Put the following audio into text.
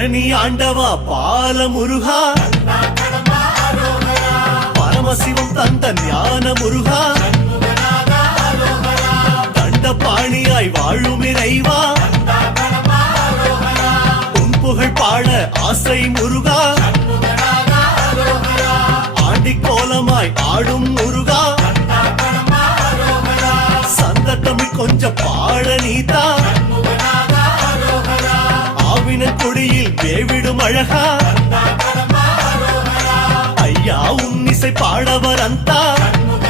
பழனி ஆண்டவா பால முருகா, பரமசிவம் தந்த ஞான முருகா, தண்டபாணியாய் வாழும் இறைவா, உன் புகழ் பாட ஆசை முருகா, ஆண்டி கோலமாய் ஆடும் முருகா, சந்த தமிழ் கொஞ்சம் பாட நீதா, ஆவின கொடியில் வேவிடும் அழகா, ஐயா உன் இசை பாடவர் அந்த